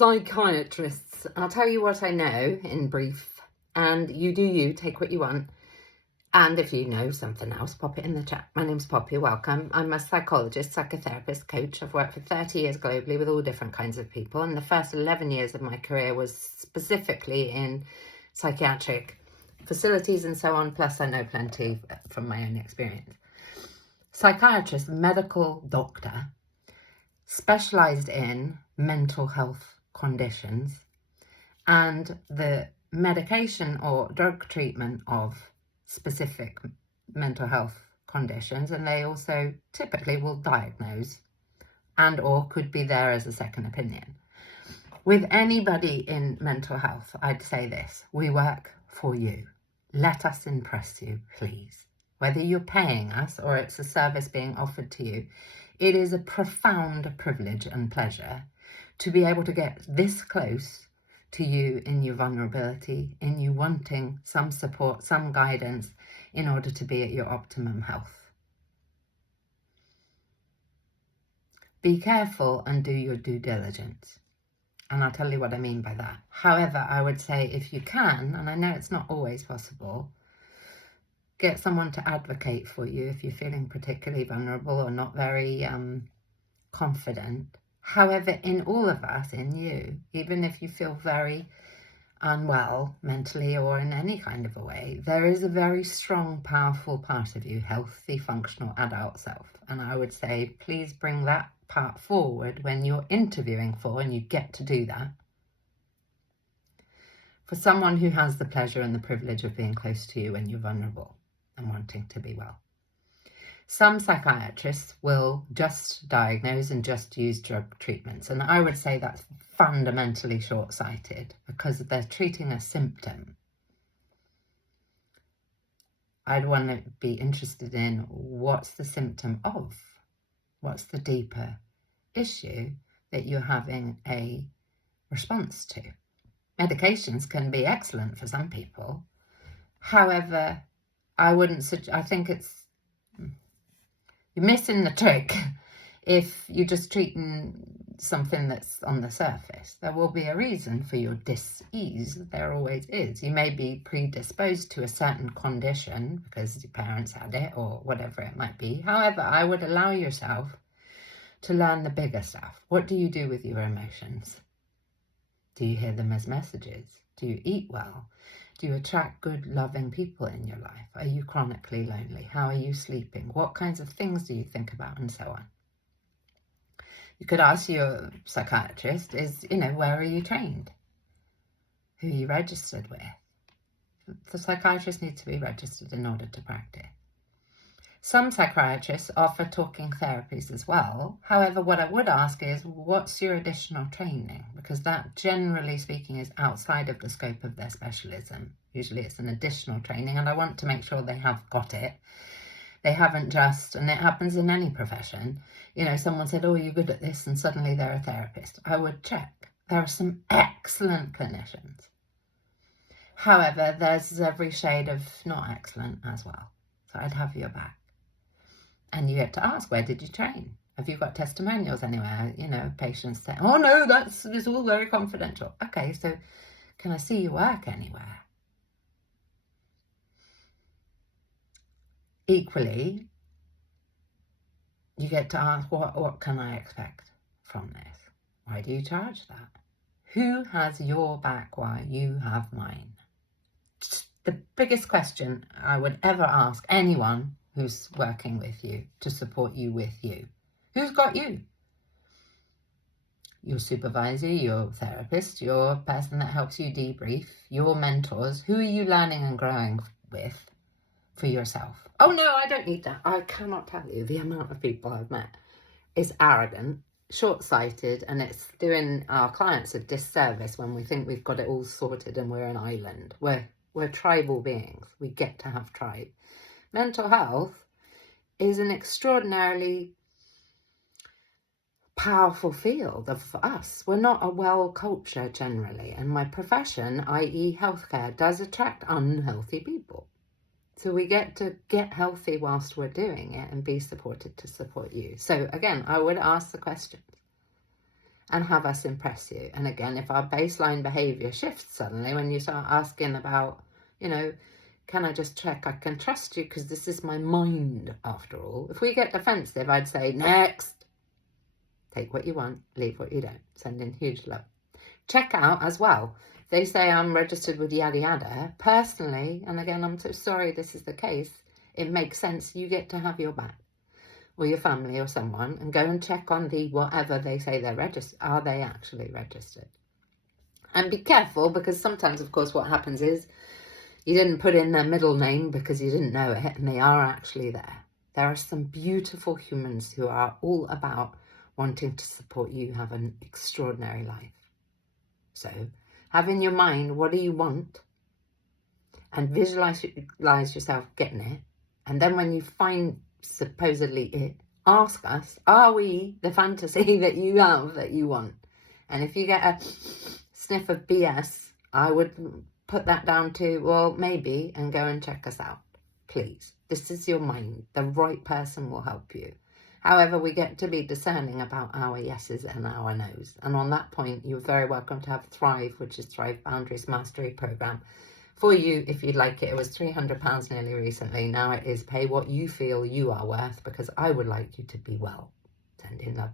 Psychiatrists. I'll tell you what I know in brief, and you do you, take what you want. And if you know something else, pop it in the chat. My name's Poppy, welcome. I'm a psychologist, psychotherapist, coach. I've worked for 30 years globally with all different kinds of people. And the first 11 years of my career was specifically in psychiatric facilities and so on. Plus, I know plenty from my own experience. Psychiatrist, medical doctor, specialised in mental health conditions and the medication or drug treatment of specific mental health conditions, and they also typically will diagnose and or could be there as a second opinion. With anybody in mental health, I'd say this: we work for you. Let us impress you, please. Whether you're paying us or it's a service being offered to you, it is a profound privilege and pleasure to be able to get this close to you in your vulnerability, in you wanting some support, some guidance in order to be at your optimum health. Be careful and do your due diligence. And I'll tell you what I mean by that. However, I would say if you can, and I know it's not always possible, get someone to advocate for you if you're feeling particularly vulnerable or not very confident. However, in all of us, in you, even if you feel very unwell mentally or in any kind of a way, there is a very strong, powerful part of you, healthy, functional adult self. And I would say, please bring that part forward when you're interviewing for, and you get to do that, for someone who has the pleasure and the privilege of being close to you when you're vulnerable and wanting to be well. Some psychiatrists will just diagnose and just use drug treatments. And I would say that's fundamentally short-sighted because they're treating a symptom. I'd want to be interested in what's the symptom of? What's the deeper issue that you're having a response to? Medications can be excellent for some people. However, I think you're missing the trick if you're just treating something that's on the surface. There will be a reason for your dis-ease. There always is. You may be predisposed to a certain condition because your parents had it or whatever it might be. However, I would allow yourself to learn the bigger stuff. What do you do with your emotions? Do you hear them as messages? Do you eat well? Do you attract good, loving people in your life? Are you chronically lonely? How are you sleeping? What kinds of things do you think about, and so on? You could ask your psychiatrist, where are you trained? Who are you registered with? The psychiatrist needs to be registered in order to practice. Some psychiatrists offer talking therapies as well. However, what I would ask is, what's your additional training? Because that, generally speaking, is outside of the scope of their specialism. Usually it's an additional training, and I want to make sure they have got it. They haven't just, and it happens in any profession, someone said, oh, you're good at this, and suddenly they're a therapist. I would check. There are some excellent clinicians. However, there's every shade of not excellent as well. So I'd have your back. And you get to ask, where did you train? Have you got testimonials anywhere? Patients say, oh no, it's all very confidential. Okay, so can I see your work anywhere? Equally, you get to ask, what can I expect from this? Why do you charge that? Who has your back while you have mine? The biggest question I would ever ask anyone who's working with you to support you with you. Who's got you? Your supervisor, your therapist, your person that helps you debrief, your mentors. Who are you learning and growing with for yourself? Oh no, I don't need that. I cannot tell you the amount of people I've met is arrogant, short-sighted, and it's doing our clients a disservice when we think we've got it all sorted and we're an island. We're tribal beings. We get to have tribe. Mental health is an extraordinarily powerful field of us. We're not a well culture generally, and my profession, i.e. healthcare, does attract unhealthy people. So we get to get healthy whilst we're doing it and be supported to support you. So again, I would ask the questions. and have us impress you. And again, if our baseline behaviour shifts suddenly when you start asking about, you know, can I just check I can trust you because this is my mind after all. If we get defensive, I'd say, next. Take what you want, leave what you don't. Send in huge love. Check out as well. They say I'm registered with yada yada. Personally, and again, I'm so sorry this is the case, it makes sense you get to have your back or your family or someone and go and check on the whatever they say they're registered. Are they actually registered? And be careful, because sometimes, of course, what happens is you didn't put in their middle name because you didn't know it, and they are actually there. There are some beautiful humans who are all about wanting to support you have an extraordinary life. So have in your mind, what do you want? And visualize yourself getting it. And then when you find supposedly it, ask us, are we the fantasy that you have that you want? And if you get a sniff of BS, I would put that down to, well, maybe, and go and check us out, please. This is your mind. The right person will help you. However, we get to be discerning about our yeses and our nos. And on that point, you're very welcome to have Thrive, which is Thrive Boundaries Mastery Program. For you, if you'd like it, it was £300 nearly recently. Now it is pay what you feel you are worth, because I would like you to be well. Send in love.